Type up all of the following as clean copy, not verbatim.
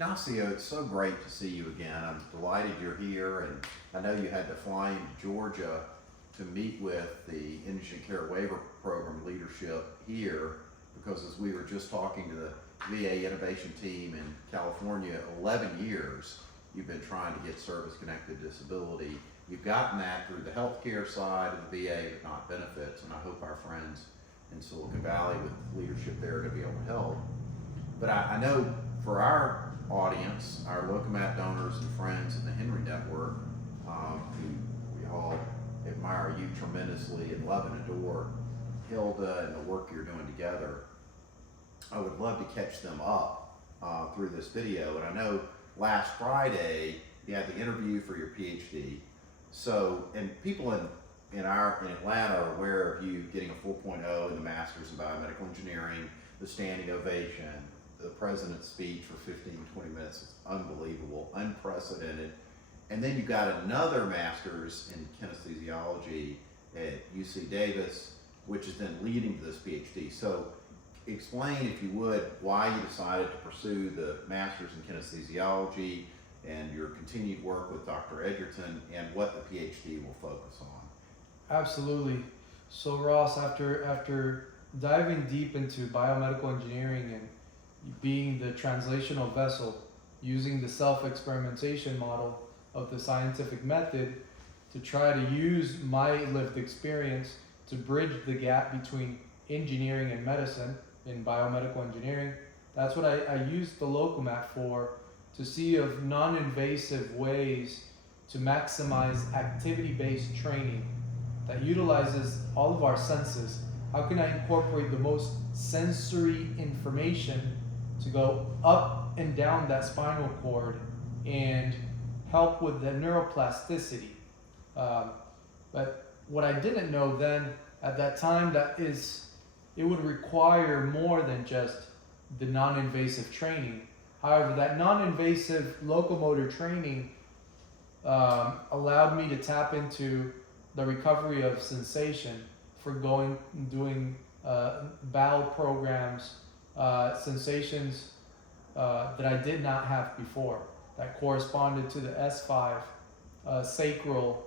Ignacio, it's so great to see you again. I'm delighted you're here, and I know you had to fly into Georgia to meet with the Indigent Care Waiver Program leadership here, because as we were just talking to the VA Innovation Team in California, 11 years you've been trying to get service-connected disability. You've gotten that through the healthcare side of the VA, but not benefits, and I hope our friends in Silicon Valley with leadership there are going to be able to help. But I know for our audience, our Lokomat donors and friends in the HINRI network, who we all admire you tremendously and love and adore, Hilda and the work you're doing together, I would love to catch them up through this video. And I know last Friday you had the interview for your PhD. So, and people in Atlanta are aware of you getting a 4.0 in the Masters in Biomedical Engineering, the standing ovation, the president's speech for 15, 20 minutes. It's unbelievable, unprecedented. And then you got another master's in kinesthesiology at UC Davis, which is then leading to this PhD. So explain, if you would, why you decided to pursue the master's in kinesthesiology and your continued work with Dr. Edgerton, and what the PhD will focus on. Absolutely. So Ross, after diving deep into biomedical engineering and being the translational vessel, using the self-experimentation model of the scientific method to try to use my lived experience to bridge the gap between engineering and medicine in biomedical engineering, that's what I used the Lokomat for, to see of non-invasive ways to maximize activity-based training that utilizes all of our senses. How can I incorporate the most sensory information to go up and down that spinal cord and help with the neuroplasticity? But what I didn't know then at that time, it would require more than just the non-invasive training. However, that non-invasive locomotor training allowed me to tap into the recovery of sensation for doing bowel programs, sensations that I did not have before, that corresponded to the S5 sacral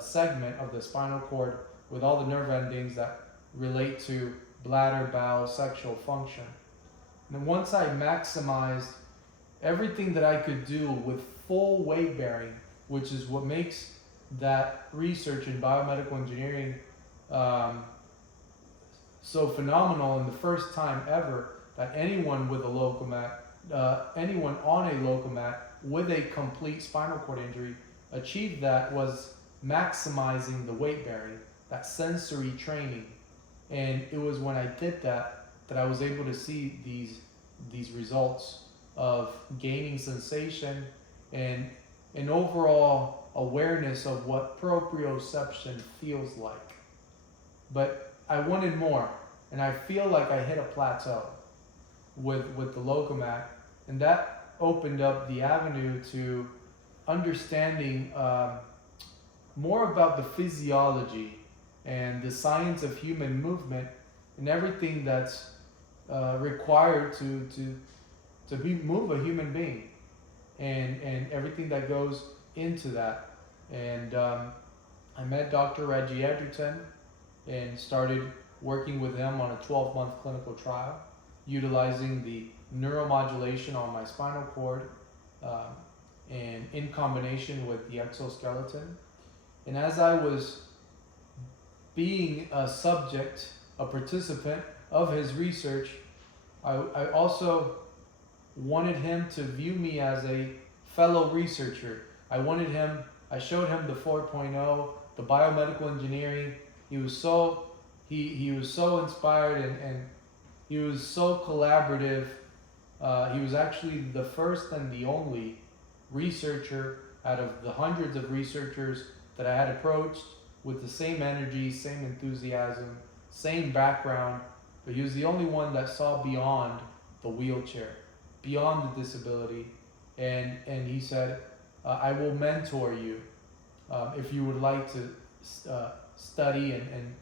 segment of the spinal cord, with all the nerve endings that relate to bladder, bowel, sexual function. And then once I maximized everything that I could do with full weight bearing, which is what makes that research in biomedical engineering so phenomenal, and the first time ever that anyone with a Lokomat, anyone on a Lokomat with a complete spinal cord injury achieved that, was maximizing the weight bearing, that sensory training. And it was when I did that I was able to see these results of gaining sensation and an overall awareness of what proprioception feels like. But I wanted more, and I feel like I hit a plateau with the Lokomat, and that opened up the avenue to understanding more about the physiology and the science of human movement and everything that's required to move a human being, and everything that goes into that. And I met Dr. Reggie Edgerton and started working with him on a 12-month clinical trial, utilizing the neuromodulation on my spinal cord and in combination with the exoskeleton. And as I was being a subject, a participant of his research, I also wanted him to view me as a fellow researcher. I showed him the 4.0, the biomedical engineering. He was so inspired, and he was so collaborative. He was actually the first and the only researcher out of the hundreds of researchers that I had approached with the same energy, same enthusiasm, same background, but he was the only one that saw beyond the wheelchair, beyond the disability. And he said, I will mentor you if you would like to study and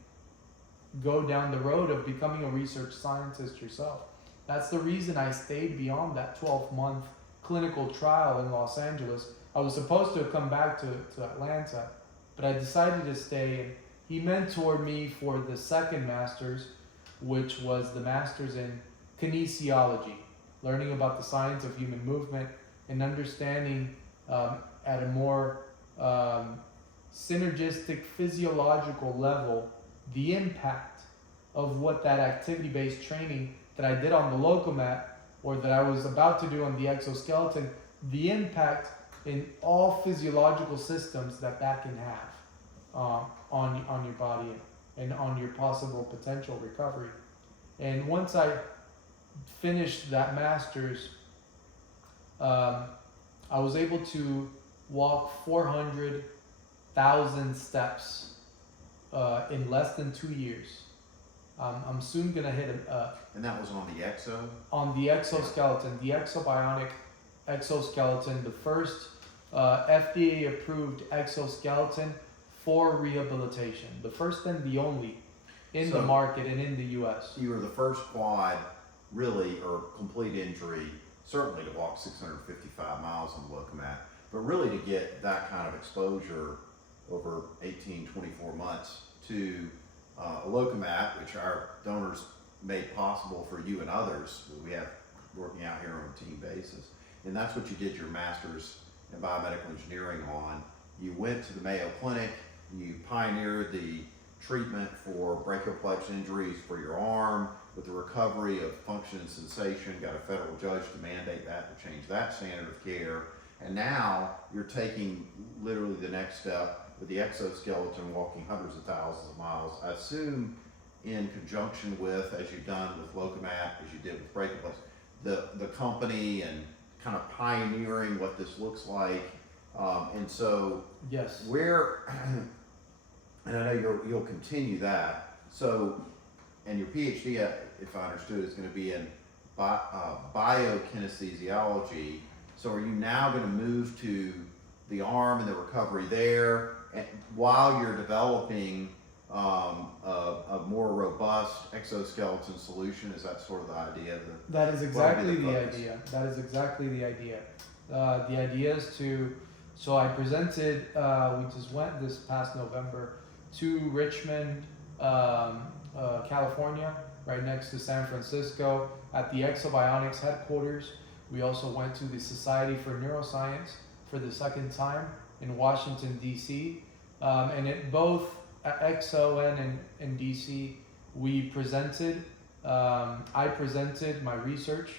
go down the road of becoming a research scientist yourself. That's the reason I stayed beyond that 12-month clinical trial in Los Angeles. I was supposed to have come back to Atlanta, but I decided to stay, and he mentored me for the second master's, which was the master's in kinesiology, learning about the science of human movement and understanding at a more synergistic physiological level the impact of what that activity-based training that I did on the Lokomat or that I was about to do on the exoskeleton, the impact in all physiological systems that can have on your body and on your possible potential recovery. And once I finished that master's, I was able to walk 400,000 steps in less than 2 years. I'm soon gonna hit And that was on the exo? on the exoskeleton, the exobionic exoskeleton, the first FDA approved exoskeleton for rehabilitation, the first and the only in the market and in the US. You were the first quad, really, or complete injury, certainly to walk 655 miles on Lokomat, but really to get that kind of exposure over 18, 24 months to a Lokomat, which our donors made possible for you and others. We have working out here on a team basis. And that's what you did your master's in biomedical engineering on. You went to the Mayo Clinic, you pioneered the treatment for brachial plexus injuries for your arm with the recovery of function and sensation, got a federal judge to mandate that, to change that standard of care. And now you're taking literally the next step with the exoskeleton, walking hundreds of thousands of miles, I assume in conjunction with, as you've done with Lokomat, as you did with brachial plexus, the company and kind of pioneering what this looks like. And so Yes. where, and I know you'll continue that. So, and your PhD, if I understood, is going to be in biokinesthesiology. So are you now going to move to the arm and the recovery there, and while you're developing a more robust exoskeleton solution? Is that sort of the idea? That is exactly the idea. That is exactly the idea. The idea is so I presented, we just went this past November to Richmond, California, right next to San Francisco, at the Exobionics headquarters. We also went to the Society for Neuroscience for the second time in Washington, D.C. And at both XO and DC, we presented, I presented my research.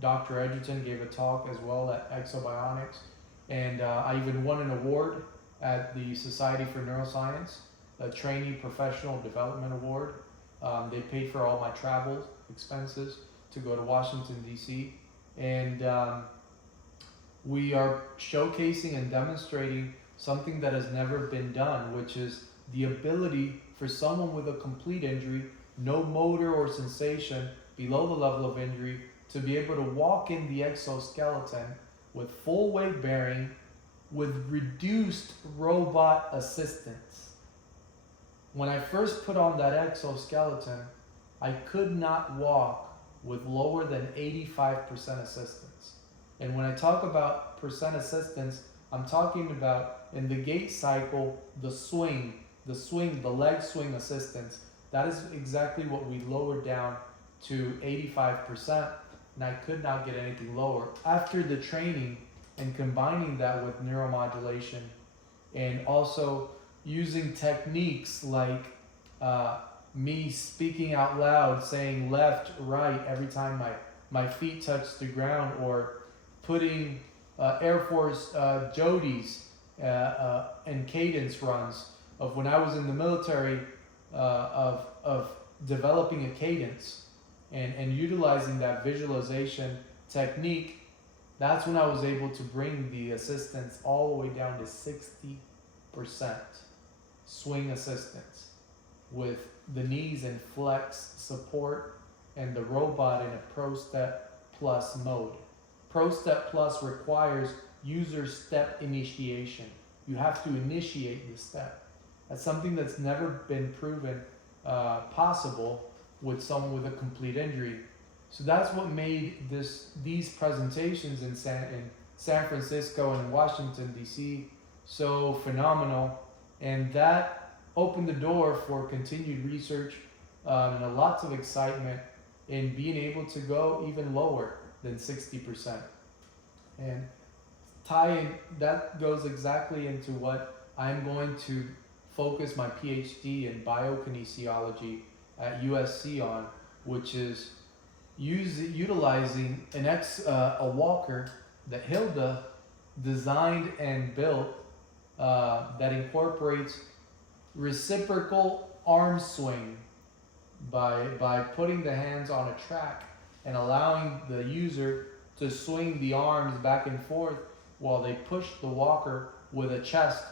Dr. Edgerton gave a talk as well at Exobionics. And I even won an award at the Society for Neuroscience, a Trainee Professional Development Award. They paid for all my travel expenses to go to Washington, D.C. And we are showcasing and demonstrating something that has never been done, which is the ability for someone with a complete injury, no motor or sensation below the level of injury, to be able to walk in the exoskeleton with full weight bearing, with reduced robot assistance. When I first put on that exoskeleton, I could not walk with lower than 85% assistance. And when I talk about percent assistance, I'm talking about in the gait cycle, the leg swing assistance. That is exactly what we lowered down to 85%, and I could not get anything lower. After the training and combining that with neuromodulation and also using techniques like me speaking out loud, saying left, right every time my feet touch the ground, or putting Air Force jodies and cadence runs of when I was in the military, of developing a cadence and utilizing that visualization technique. That's when I was able to bring the assistance all the way down to 60% swing assistance, with the knees in flex support and the robot in a Pro Step Plus mode. Pro Step Plus requires user step initiation. You have to initiate the step. That's something that's never been proven possible with someone with a complete injury. So that's what made these presentations in San Francisco and Washington D.C. so phenomenal, and that opened the door for continued research and lots of excitement in being able to go even lower than 60%. And that goes exactly into what I'm going to focus my PhD in biokinesiology at USC on, which is utilizing a walker that Hilda designed and built that incorporates reciprocal arm swing by putting the hands on a track and allowing the user to swing the arms back and forth while they push the walker with a chest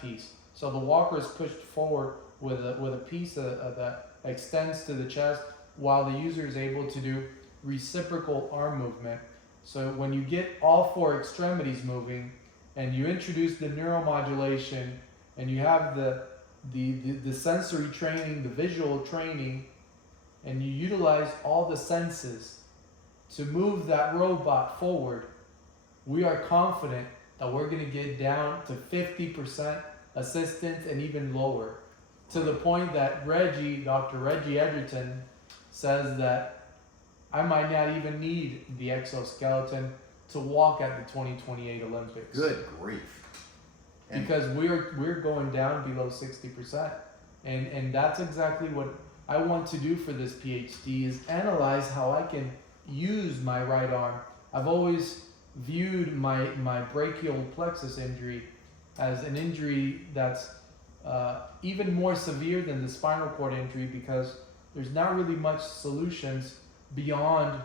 piece. So the walker is pushed forward with a piece that extends to the chest, while the user is able to do reciprocal arm movement. So when you get all four extremities moving and you introduce the neuromodulation and you have the sensory training, the visual training, and you utilize all the senses to move that robot forward, we are confident that we're going to get down to 50% assistance and even lower, to the point that Dr. Reggie Edgerton, says that I might not even need the exoskeleton to walk at the 2028 Olympics. Good grief. Because we're going down below 60%. And that's exactly what I want to do for this PhD, is analyze how I can use my right arm. I've always viewed my brachial plexus injury as an injury that's even more severe than the spinal cord injury, because there's not really much solutions beyond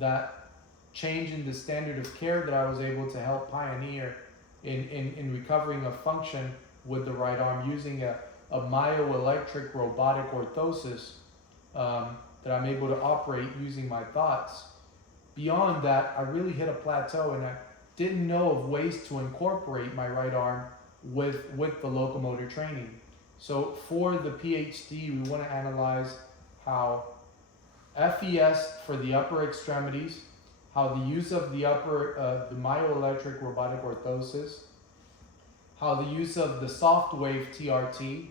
that change in the standard of care that I was able to help pioneer in recovering of function with the right arm, using a myoelectric robotic orthosis that I'm able to operate using my thoughts. Beyond that, I really hit a plateau, and I didn't know of ways to incorporate my right arm with the locomotor training. So for the PhD, we want to analyze how FES for the upper extremities, how the use of the the myoelectric robotic orthosis, how the use of the soft wave TRT,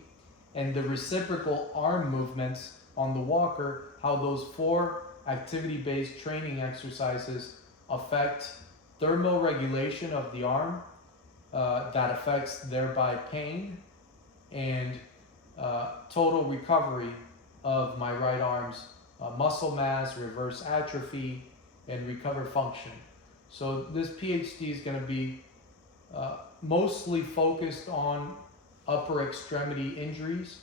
and the reciprocal arm movements on the walker, how those four activity-based training exercises affect thermal regulation of the arm, that affects thereby pain, and total recovery of my right arm's muscle mass, reverse atrophy, and recover function. So this PhD is going to be mostly focused on upper extremity injuries,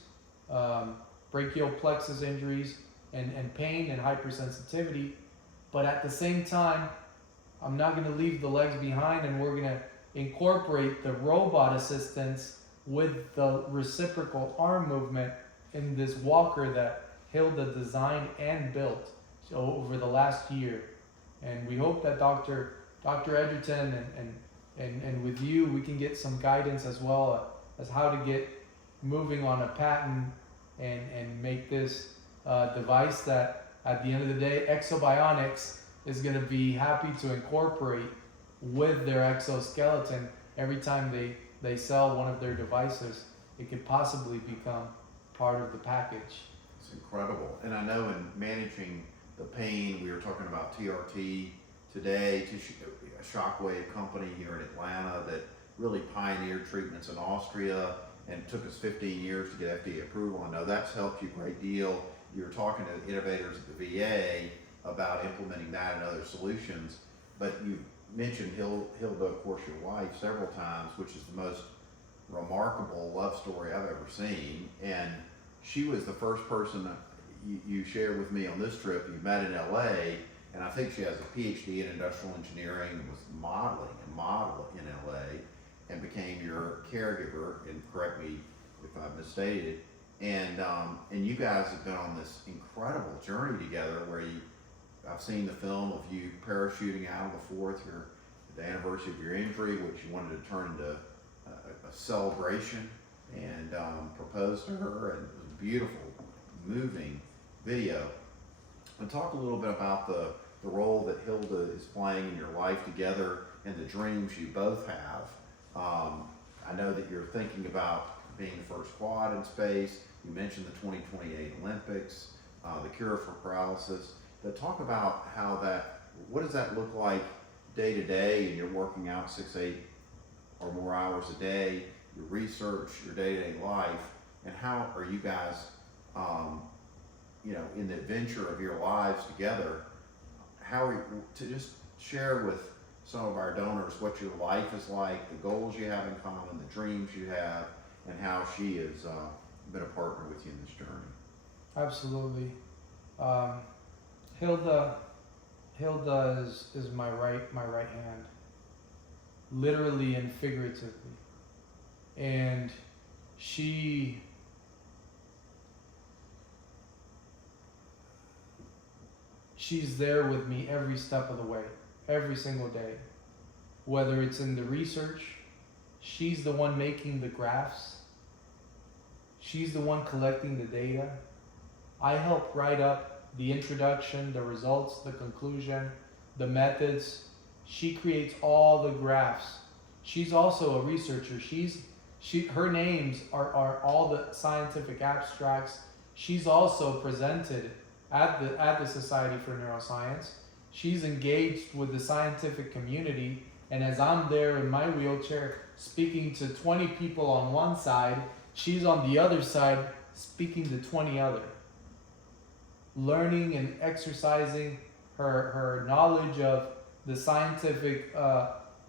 brachial plexus injuries, and pain and hypersensitivity. But at the same time, I'm not going to leave the legs behind, and we're going to incorporate the robot assistance with the reciprocal arm movement in this walker that Hilda designed and built over the last year. And we hope that Dr. Edgerton and with you, we can get some guidance as well as how to get moving on a patent and make this device that at the end of the day, Exobionics is going to be happy to incorporate with their exoskeleton every time they sell one of their devices. It could possibly become part of the package. It's incredible. And I know in managing the pain, we were talking about TRT today, a shockwave company here in Atlanta that really pioneered treatments in Austria, and it took us 15 years to get FDA approval. I know that's helped you a great deal. You were talking to innovators at the VA about implementing that and other solutions, but you mentioned Hilda, of course, your wife, several times, which is the most remarkable love story I've ever seen. And she was the first person you shared with me on this trip. You met in LA, and I think she has a PhD in industrial engineering and was modeling in LA, and became your caregiver, and correct me if I've misstated it. And you guys have been on this incredible journey together where I've seen the film of you parachuting out of the fourth, the anniversary of your injury, which you wanted to turn into a celebration, and proposed to her, and it was a beautiful, moving video. And talk a little bit about the role that Hilda is playing in your life together and the dreams you both have. I know that you're thinking about being the first quad in space. You mentioned the 2028 Olympics, the cure for paralysis. But talk about what does that look like day to day, and you're working out 6, 8 or more hours a day, your research, your day-to-day life, and how are you guys, in the adventure of your lives together, how are you, to just share with some of our donors what your life is like, the goals you have in common, the dreams you have, and how she has been a partner with you in this journey. Absolutely. Hilda is my right hand, literally and figuratively, and she's there with me every step of the way, every single day. Whether it's in the research, she's the one making the graphs, she's the one collecting the data. I help write up the introduction, the results, the conclusion, the methods. She creates all the graphs. She's also a researcher. Her names are all the scientific abstracts. She's also presented at the Society for Neuroscience. She's engaged with the scientific community, and as I'm there in my wheelchair speaking to 20 people on one side, she's on the other side speaking to 20 other. Learning and exercising her knowledge of the scientific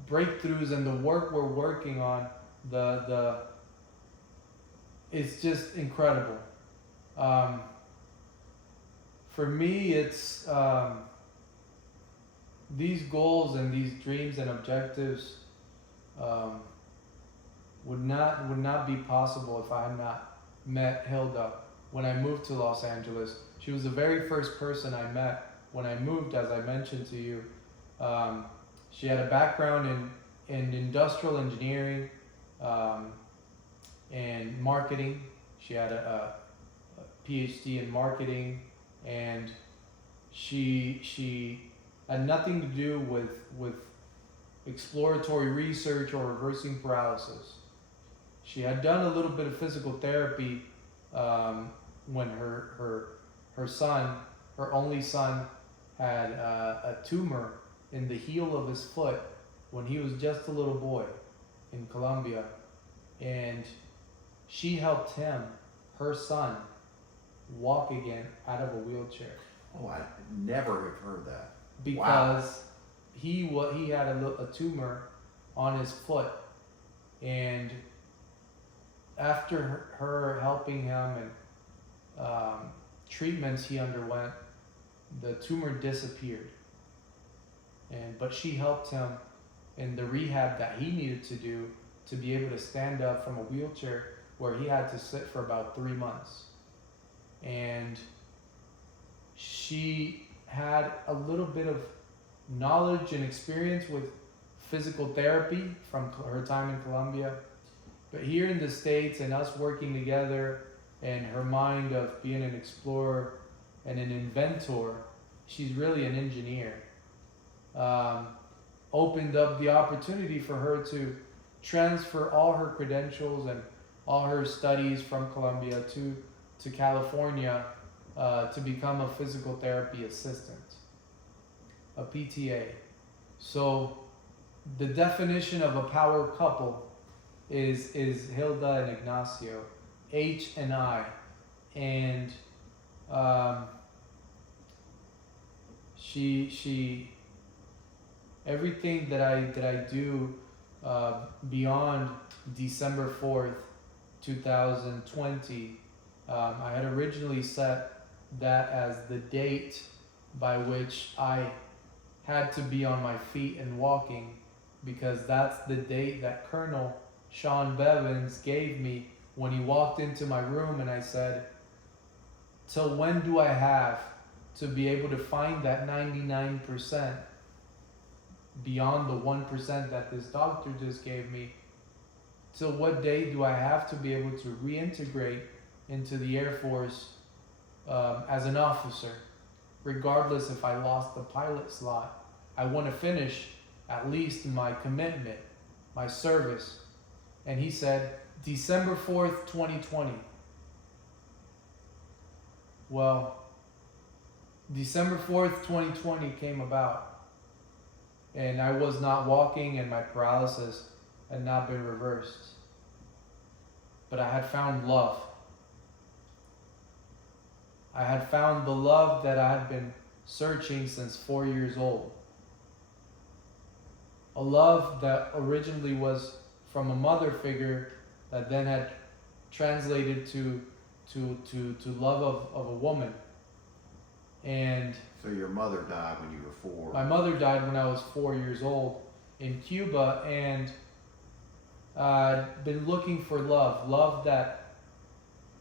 breakthroughs and the work we're working on, it's just incredible. For me, it's these goals and these dreams and objectives would not be possible if I had not met Hilda when I moved to Los Angeles. She was the very first person I met when I moved, as I mentioned to you. She had a background in industrial engineering and marketing. She had a PhD in marketing, and she had nothing to do with exploratory research or reversing paralysis. She had done a little bit of physical therapy when her son, her only son, had a tumor in the heel of his foot when he was just a little boy in Colombia, and she helped him, her son, walk again out of a wheelchair. Oh, I never have heard that. Because he had a tumor on his foot, and after her helping him and treatments he underwent, the tumor disappeared. But she helped him in the rehab that he needed to do to be able to stand up from a wheelchair where he had to sit for about 3 months. And she had a little bit of knowledge and experience with physical therapy from her time in Colombia. But here in the States, and us working together, and her mind of being an explorer and an inventor, she's really an engineer, opened up the opportunity for her to transfer all her credentials and all her studies from Colombia to California to become a physical therapy assistant, a PTA. So the definition of a power couple is Hilda and Ignacio, H and I, and she everything that I do beyond December 4th, 2020, I had originally set that as the date by which I had to be on my feet and walking, because that's the date that Colonel Sean Bevins gave me when he walked into my room, and I said, till when do I have to be able to find that 99% beyond the 1% that this doctor just gave me? Till what day do I have to be able to reintegrate into the Air Force as an officer, regardless if I lost the pilot slot. I want to finish at least my commitment, my service. And he said, December 4th, 2020. Well, December 4th, 2020 came about, and I was not walking, and my paralysis had not been reversed. But I had found love. I had found the love that I had been searching since 4 years old. A love that originally was from a mother figure that then had translated to love of a woman. And So your mother died when you were 4. my mother died when I was 4 years old in Cuba, and I'd been looking for love that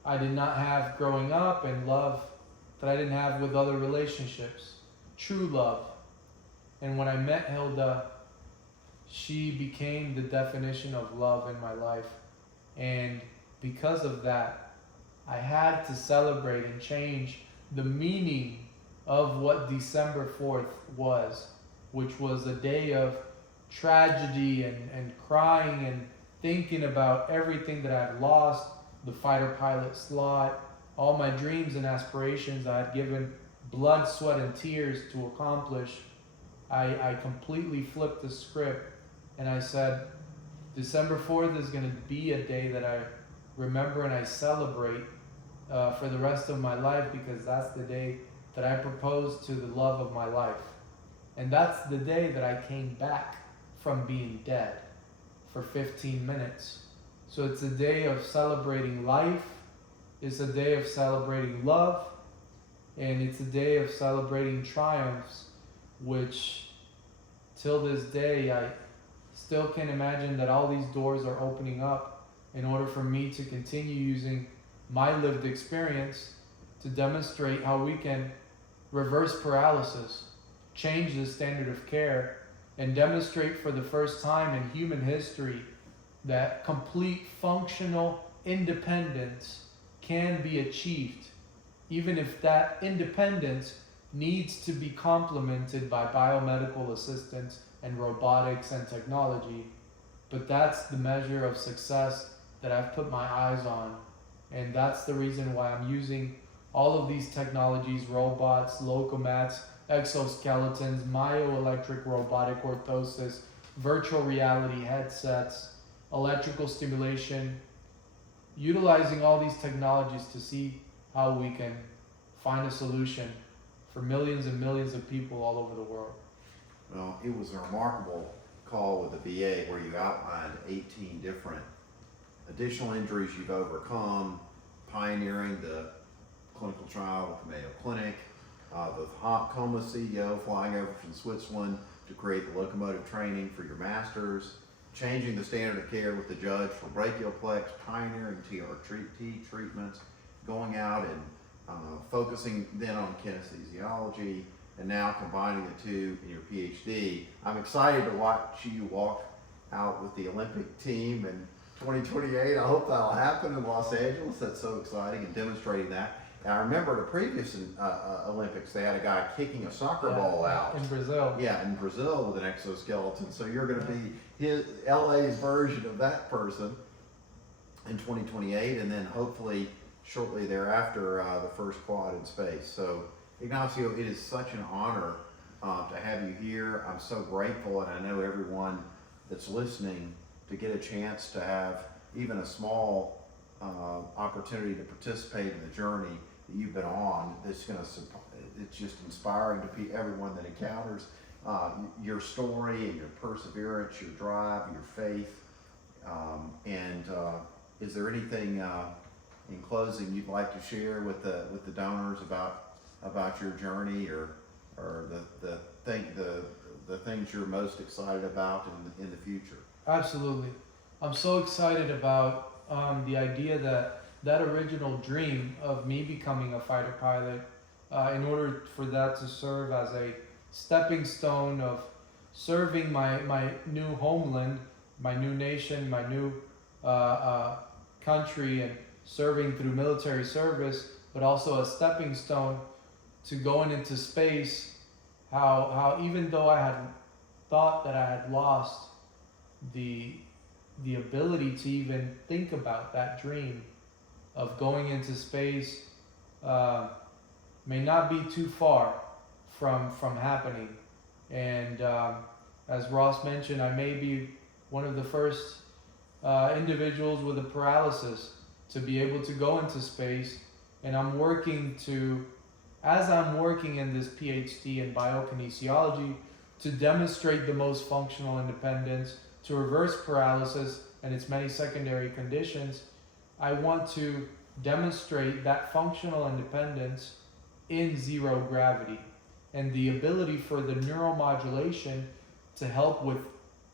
I did not have growing up, and love that I didn't have with other relationships, true love. And when I met Hilda, she became the definition of love in my life. And because of that, I had to celebrate and change the meaning of what December 4th was, which was a day of tragedy and crying and thinking about everything that I had lost, the fighter pilot slot, all my dreams and aspirations I had given blood, sweat, and tears to accomplish. I completely flipped the script, and I said, December 4th is going to be a day that I remember and I celebrate for the rest of my life, because that's the day that I proposed to the love of my life. And that's the day that I came back from being dead for 15 minutes. So it's a day of celebrating life, it's a day of celebrating love, and it's a day of celebrating triumphs, which till this day I still can imagine that all these doors are opening up in order for me to continue using my lived experience to demonstrate how we can reverse paralysis, change the standard of care, and demonstrate for the first time in human history that complete functional independence can be achieved, even if that independence needs to be complemented by biomedical assistance and robotics and technology. But that's the measure of success that I've put my eyes on. And that's the reason why I'm using all of these technologies, robots, Lokomats, exoskeletons, myoelectric robotic orthosis, virtual reality headsets, electrical stimulation, utilizing all these technologies to see how we can find a solution for millions and millions of people all over the world. Well, it was a remarkable call with the VA where you outlined 18 different additional injuries you've overcome, pioneering the clinical trial with the Mayo Clinic, the coma CEO flying over from Switzerland to create the locomotive training for your masters, changing the standard of care with the judge for brachioplex, pioneering TRT treatments, going out and focusing then on kinesthesiology, and now combining the two in your PhD. I'm excited to watch you walk out with the Olympic team in 2028. I hope that'll happen in Los Angeles. That's so exciting, and demonstrating that. And I remember the previous Olympics, they had a guy kicking a soccer ball out. In Brazil. Yeah, in Brazil with an exoskeleton. So you're going to be LA's version of that person in 2028, and then hopefully shortly thereafter, the first quad in space. So Ignacio, it is such an honor to have you here. I'm so grateful, and I know everyone that's listening, to get a chance to have even a small opportunity to participate in the journey that you've been on. It's just inspiring to everyone that encounters your story and your perseverance, your drive, your faith. Is there anything in closing you'd like to share with the donors about your journey, or the things you're most excited about in the future? Absolutely. I'm so excited about the idea that original dream of me becoming a fighter pilot, in order for that to serve as a stepping stone of serving my new homeland, my new nation, my new country, and serving through military service, but also a stepping stone to going into space, how even though I had thought that I had lost the ability to even think about that dream of going into space, may not be too far from happening. And as Ross mentioned, I may be one of the first individuals with a paralysis to be able to go into space. And I'm working as I'm working in this PhD in biokinesiology, to demonstrate the most functional independence, to reverse paralysis and its many secondary conditions. I want to demonstrate that functional independence in zero gravity, and the ability for the neuromodulation to help with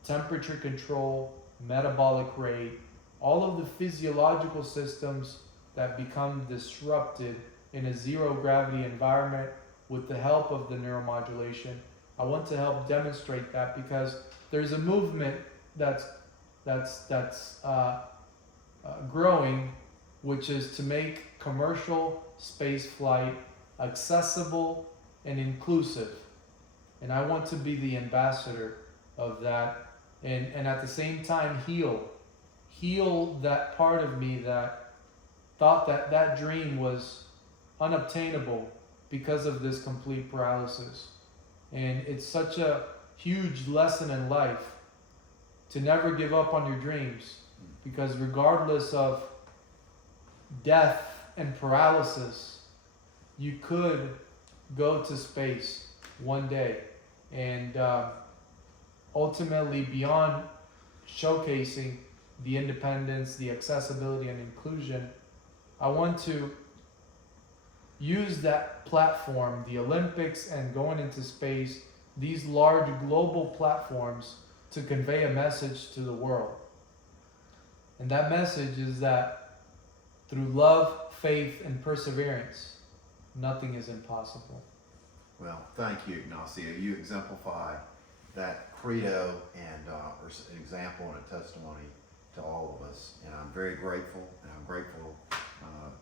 temperature control, metabolic rate, all of the physiological systems that become disrupted in a zero gravity environment with the help of the neuromodulation. I want to help demonstrate that because there's a movement that's growing, which is to make commercial space flight accessible and inclusive. And I want to be the ambassador of that, and at the same time heal that part of me that thought that dream was unobtainable because of this complete paralysis. And it's such a huge lesson in life to never give up on your dreams, because regardless of death and paralysis, you could go to space one day. And ultimately, beyond showcasing the independence, the accessibility, and inclusion, I want to use that platform, the Olympics and going into space, these large global platforms, to convey a message to the world. And that message is that through love, faith, and perseverance, nothing is impossible. Well, thank you, Ignacio. You exemplify that credo and are an example and a testimony to all of us. And I'm very grateful, and I'm grateful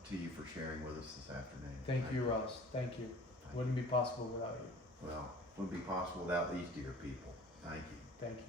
to you for sharing with us this afternoon. Thank you, Ross. Thank you. Wouldn't be possible without you. Well, wouldn't be possible without these dear people. Thank you. Thank you.